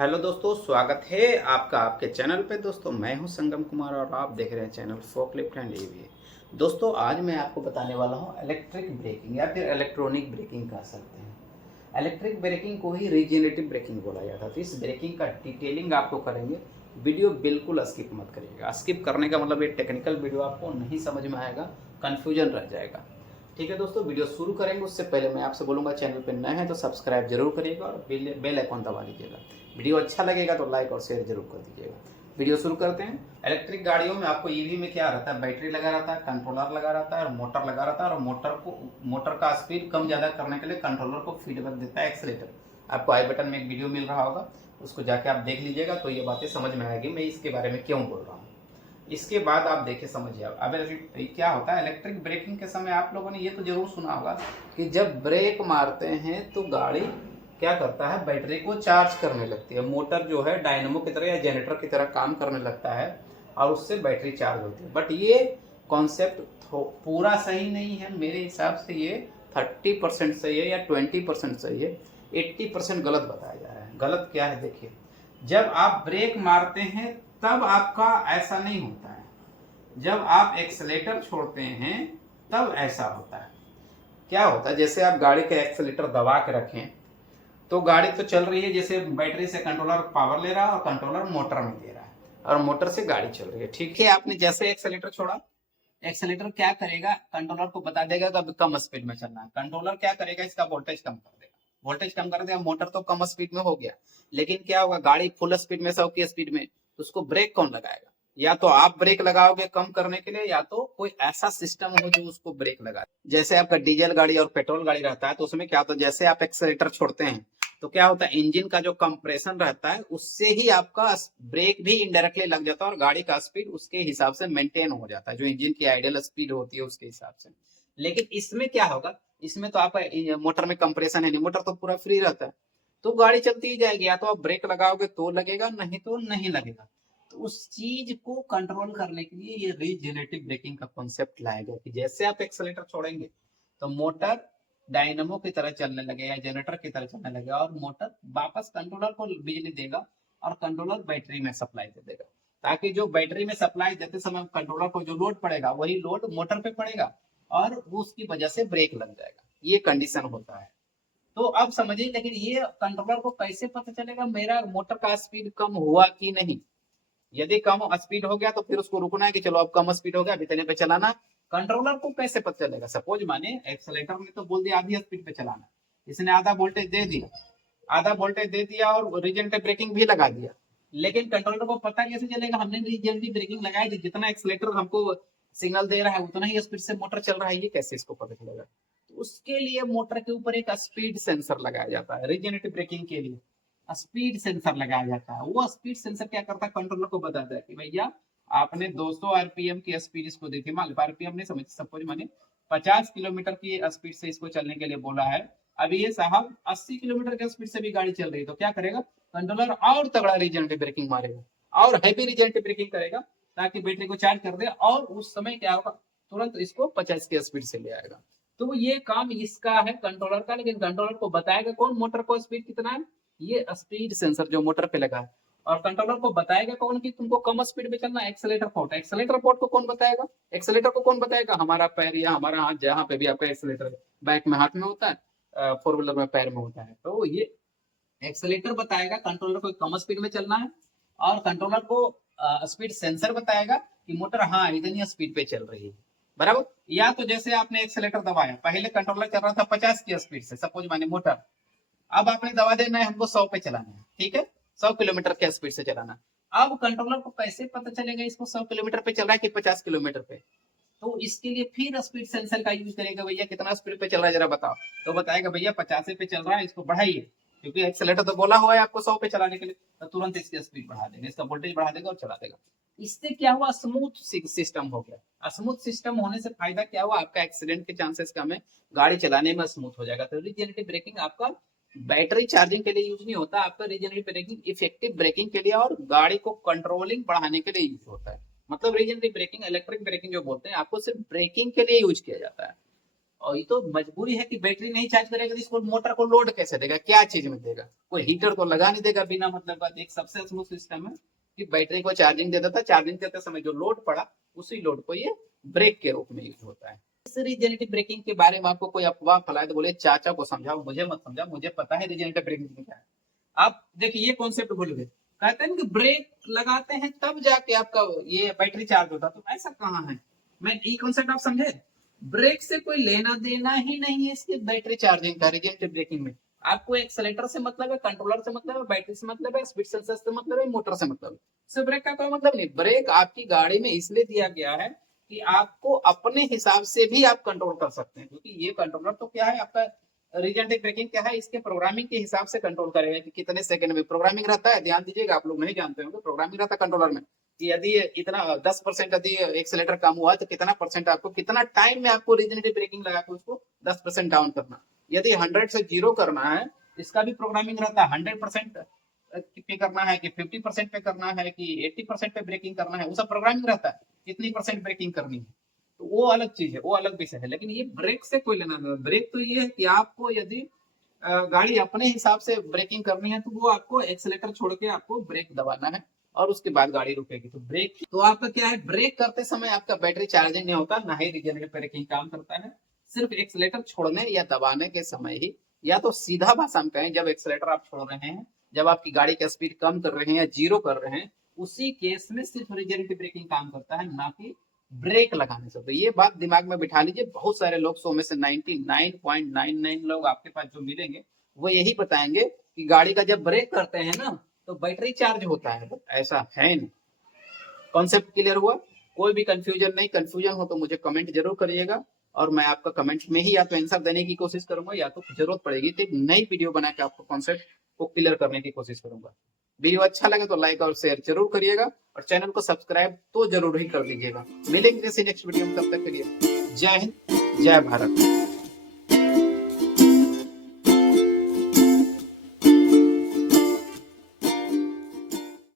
Hello दोस्तों, स्वागत है आपका आपके चैनल पे। दोस्तों मैं हूं संगम कुमार और आप देख रहे हैं चैनल फोकलिफ्ट एंड ईवी। दोस्तों आज मैं आपको बताने वाला हूं इलेक्ट्रिक ब्रेकिंग या फिर इलेक्ट्रॉनिक ब्रेकिंग कह सकते हैं। इलेक्ट्रिक ब्रेकिंग को ही रीजेनरेटिव ब्रेकिंग बोला जाता है। तो इस ब्रेकिंग का डिटेलिंग आपको करेंगे। वीडियो बिल्कुल स्किप मत करिएगा। स्किप करने का मतलब ये टेक्निकल वीडियो आपको नहीं समझ में आएगा, कन्फ्यूजन रह जाएगा। ठीक है दोस्तों, वीडियो शुरू करेंगे उससे पहले मैं आपसे बोलूँगा, चैनल पर नए हैं तो सब्सक्राइब जरूर करिएगा और बेल आइकॉन दबा लीजिएगा। वीडियो अच्छा लगेगा तो लाइक और शेयर जरूर कर दीजिएगा। वीडियो शुरू करते हैं। इलेक्ट्रिक गाड़ियों में आपको ईवी में क्या रहता है, बैटरी लगा रहता है, कंट्रोलर लगा रहता है और मोटर लगा रहता है। और मोटर का स्पीड कम ज़्यादा करने के लिए कंट्रोलर को फीडबैक देता है एक्सीलेटर। आपको आई बटन में एक वीडियो मिल रहा होगा, उसको जाके आप देख लीजिएगा तो ये बातें समझ में आएगी मैं इसके बारे में क्यों बोल रहा हूँ। इसके बाद आप देखिए, समझिए। अब क्या होता है इलेक्ट्रिक ब्रेकिंग के समय, आप लोगों ने ये तो जरूर सुना होगा कि जब ब्रेक मारते हैं तो गाड़ी क्या करता है, बैटरी को चार्ज करने लगती है। मोटर जो है डायनेमो की तरह या जनरेटर की तरह काम करने लगता है और उससे बैटरी चार्ज होती है। बट ये कॉन्सेप्ट पूरा सही नहीं है। मेरे हिसाब से ये 30% सही है या 20% सही है, 80% गलत बताया जा रहा है। गलत क्या है देखिए, जब आप ब्रेक मारते हैं तब आपका ऐसा नहीं होता है, जब आप एक्सेलेटर छोड़ते हैं तब ऐसा होता है। क्या होता है, जैसे आप गाड़ी का एक्सेलेटर दबा के रखें तो गाड़ी तो चल रही है, जैसे बैटरी से कंट्रोलर पावर ले रहा है और कंट्रोलर मोटर में दे रहा है और मोटर से गाड़ी चल रही है। ठीक है, आपने जैसे एक्सेलेटर छोड़ा, एक्सेलेटर क्या करेगा, कंट्रोलर को बता देगा कि अब कम स्पीड में चलना है। कंट्रोलर क्या करेगा, इसका वोल्टेज कम कर देगा। वोल्टेज कम कर देगा, मोटर तो कम स्पीड में हो गया। लेकिन क्या होगा, गाड़ी फुल स्पीड में 100 की स्पीड में, तो उसको ब्रेक कौन लगाएगा? या तो आप ब्रेक लगाओगे कम करने के लिए, या तो कोई ऐसा सिस्टम हो जो उसको ब्रेक लगाए। जैसे आपका डीजल गाड़ी और पेट्रोल गाड़ी रहता है तो उसमें क्या होता है, जैसे आप एक्सेलेटर छोड़ते हैं तो क्या होता है, इंजन का जो कंप्रेशन रहता है उससे ही आपका ब्रेक भी इनडायरेक्टली लग जाता है और गाड़ी का स्पीड उसके हिसाब से मेंटेन हो जाता है, जो इंजन की आइडियल स्पीड होती है उसके हिसाब से। लेकिन इसमें क्या होगा, इसमें तो आपका मोटर में कंप्रेशन है नहीं, मोटर तो पूरा फ्री रहता है, तो गाड़ी चलती ही जाएगी। या तो आप ब्रेक लगाओगे तो लगेगा, नहीं तो नहीं लगेगा। तो उस चीज को कंट्रोल करने के लिए ये रीजेनरेटिव ब्रेकिंग का कॉन्सेप्ट लाया गया कि जैसे आप एक्सेलेटर छोड़ेंगे तो मोटर डायनमो की तरह चलने लगे या जनरेटर की तरह चलने लगे और मोटर वापस कंट्रोलर को बिजली देगा और कंट्रोलर बैटरी में सप्लाई दे देगा, ताकि जो बैटरी में सप्लाई देते समय कंट्रोलर को जो लोड पड़ेगा वही लोड मोटर पे पड़ेगा और उसकी वजह से ब्रेक लग जाएगा। ये कंडीशन होता है। तो अब समझिए, लेकिन ये कंट्रोलर को कैसे पता चलेगा मेरा मोटर का स्पीड कम हुआ कि नहीं? यदि कम स्पीड हो गया तो फिर उसको रुकना है कि चलो अब कम स्पीड हो गया, अब इतने पे चलाना। कंट्रोलर को कैसे पता चलेगा? सपोज माने एक्सेलेटर ने तो बोल दिया आधी स्पीड पे चलाना, इसने आधा वोल्टेज दे दिया, आधा वोल्टेज दे दिया और रीजनरेटिव ब्रेकिंग भी लगा दिया। लेकिन कंट्रोलर को पता कैसे चलेगा हमने रीजनरेटिव ब्रेकिंग लगाई थी, जितना एक्सेलेटर हमको सिग्नल दे रहा है उतना ही स्पीड से मोटर चल रहा है, ये कैसे इसको पता चलेगा? तो उसके लिए मोटर के ऊपर एक स्पीड सेंसर लगाया जाता है। रीजनरेटिव ब्रेकिंग के लिए स्पीड सेंसर लगाया जाता है। वो स्पीड सेंसर क्या करता है, कंट्रोलर को बताता है कि भैया आपने 200 आरपीएम की स्पीड इसको दी थी, मान आरपीएम नहीं समझ, सपोज माने 50 किलोमीटर की स्पीड से इसको चलने के लिए बोला है। अभी ये साहब 80 किलोमीटर की स्पीड से भी गाड़ी चल रही है, तो क्या करेगा कंट्रोलर, और तगड़ा रीजनरेटिव ब्रेकिंग मारेगा और हैवी रीजनरेटिव ब्रेकिंग करेगा ताकि बैटरी को चार्ज कर दे, और उस समय क्या होगा, तुरंत इसको 50 की स्पीड से ले आएगा। तो ये काम इसका है कंट्रोलर का। लेकिन कंट्रोलर को बताएगा कौन मोटर को स्पीड कितना है? ये स्पीड सेंसर जो मोटर पे लगा है। और कंट्रोलर को बताएगा कौन कि तुमको कम स्पीड पे चलना है? Accelerator port. एक्सेलेटर पोर्ट को कौन बताएगा? एक्सेलेटर को कौन बताएगा? हमारा पैर या हमारा हाथ, जहां पे भी आपका एक्सेलेटर बैक में हाथ में होता है, फोर व्हीलर में पैर में होता है, तो ये एक्सेलेटर बताएगा कंट्रोलर को कम स्पीड में चलना है। और कंट्रोलर को स्पीड सेंसर बताएगा कि मोटर हाँ इतनी स्पीड पे चल रही है, बराबर। या तो जैसे आपने एक्सेलेटर दबाया, पहले कंट्रोलर चल रहा था 50 की स्पीड से, सपोज माने मोटर, अब आपने दबा देना है हमको 100 पे चलाना है, ठीक है, 100 किलोमीटर के स्पीड से चलाना। अब कंट्रोलर को कैसे पता चलेगा इसको 100 किलोमीटर पे चल रहा है कि 50 किलोमीटर पे? तो इसके लिए फिर स्पीड सेंसर का यूज करेगा, भैया कितना स्पीड पे चल रहा है जरा बताओ। तो बताएगा भैया 50 पे चल रहा है, इसको बढ़ाइए, क्योंकि एक्सेलेटर तो बोला हुआ है आपको 100 पे चलाने के लिए, तो तुरंत इसकी स्पीड बढ़ा देगा, इसका वोल्टेज बढ़ा देगा और चला देगा। इससे क्या हुआ, स्मूथ सिस्टम हो गया। स्मूथ सिस्टम होने से फायदा क्या हुआ, आपका एक्सीडेंट के चांसेस कम है, गाड़ी चलाने में स्मूथ हो जाएगा। तो रीजनरेटिव ब्रेकिंग आपका बैटरी चार्जिंग के लिए यूज नहीं होता, आपका रीजनरेटिव ब्रेकिंग इफेक्टिव ब्रेकिंग के लिए और गाड़ी को कंट्रोलिंग बढ़ाने के लिए यूज होता है। मतलब रीजनरेटिव ब्रेकिंग, इलेक्ट्रिक ब्रेकिंग जो बोलते हैं, आपको सिर्फ ब्रेकिंग के लिए यूज किया जाता है। और ये तो मजबूरी है कि बैटरी नहीं चार्ज करेगा तो इसको मोटर को लोड कैसे देगा, क्या चीज में देगा, कोई हीटर तो लगा नहीं देगा बिना मतलब का। एक सबसे स्मूथ सिस्टम है कि बैटरी को चार्जिंग देता था, चार्जिंग देते समय जो लोड पड़ा उसी लोड को ये ब्रेक के रूप में यूज होता है। रीजनरेटिव ब्रेकिंग के बारे में आपको कोई अफवाह फैलाए तो बोले चाचा को समझाओ, मुझे मत समझाओ, मुझे पता है रीजनरेटिव ब्रेकिंग क्या है। आप देखिए ये कॉन्सेप्ट भूल गए, कहते हैं कि ब्रेक लगाते हैं तब जाके आपका ये बैटरी चार्ज होता, तो ऐसा कहाँ है। मैं ये कॉन्सेप्ट आप समझे, ब्रेक से कोई लेना देना ही नहीं है इसकी बैटरी चार्जिंग का रीजनरेटिव ब्रेकिंग में। आपको एक्सेलेरेटर से मतलब है, कंट्रोलर से मतलब है, बैटरी से मतलब है, स्पीड सेंसर से मतलब है, मोटर से मतलब है, इससे ब्रेक का कोई मतलब नहीं। ब्रेक आपकी गाड़ी में इसलिए दिया गया है कि आपको अपने हिसाब से भी आप कंट्रोल कर सकते हैं, क्योंकि ये कंट्रोलर तो क्या है आपका रीजनरेटिव ब्रेकिंग क्या है, इसके प्रोग्रामिंग के हिसाब से कंट्रोल करेगा कि कितने सेकंड में प्रोग्रामिंग रहता है। ध्यान दीजिएगा, आप लोग नहीं जानते होंगे प्रोग्रामिंग रहता है कंट्रोलर में कि यदि इतना 10% यदि एक्सेलेरेटर कम हुआ तो कितना परसेंट आपको कितना टाइम में आपको रीजनरेटिव ब्रेकिंग लगा के उसको 10% डाउन करना। यदि 100 से 0 करना है इसका भी प्रोग्रामिंग रहता है, 100% पे करना है कि 50% पे करना है कि 80% पे ब्रेकिंग करना है, वो सब प्रोग्रामिंग रहता है, कितनी परसेंट ब्रेकिंग करनी है, तो वो अलग चीज है, वो अलग विषय है। लेकिन ये ब्रेक से कोई लेना नहीं। ब्रेक तो ये है कि आपको यदि गाड़ी अपने हिसाब से ब्रेकिंग करनी है तो वो आपको एक्सेलेटर छोड़ के आपको ब्रेक दबाना है और उसके बाद गाड़ी रुकेगी। तो ब्रेक तो आपका क्या है, ब्रेक करते समय आपका बैटरी चार्जिंग नहीं होता, ना ही रीजनरेटिव ब्रेकिंग काम करता है। सिर्फ एक्सेलेटर छोड़ने या दबाने के समय ही, या तो सीधा भाषा में कहें जब एक्सेलेटर आप छोड़ रहे हैं, जब आपकी गाड़ी का स्पीड कम कर रहे हैं या 0 कर रहे हैं, उसी केस में सिर्फ रीजनरेटिव ब्रेकिंग काम करता है, ना कि ब्रेक लगाने से। तो ये बात दिमाग में बिठा लीजिए। बहुत सारे लोग 100 में से 99.99 लोग आपके पास जो मिलेंगे वो यही बताएंगे कि गाड़ी का जब ब्रेक करते हैं ना तो बैटरी चार्ज होता है, ऐसा है नहीं। कॉन्सेप्ट क्लियर हुआ, कोई भी कंफ्यूजन नहीं, कंफ्यूजन हो तो मुझे कमेंट जरूर करिएगा और मैं आपका कमेंट में ही या तो आंसर देने की कोशिश करूंगा या तो जरूरत पड़ेगी तो एक नई वीडियो बना के आपको कॉन्सेप्ट को क्लियर करने की कोशिश करूंगा। वीडियो अच्छा लगे तो लाइक और शेयर जरूर करिएगा और चैनल को सब्सक्राइब तो जरूर ही कर दीजिएगा। मिलेंगे किसी नेक्स्ट वीडियो में, तब तक के लिए जय हिंद, जय भारत।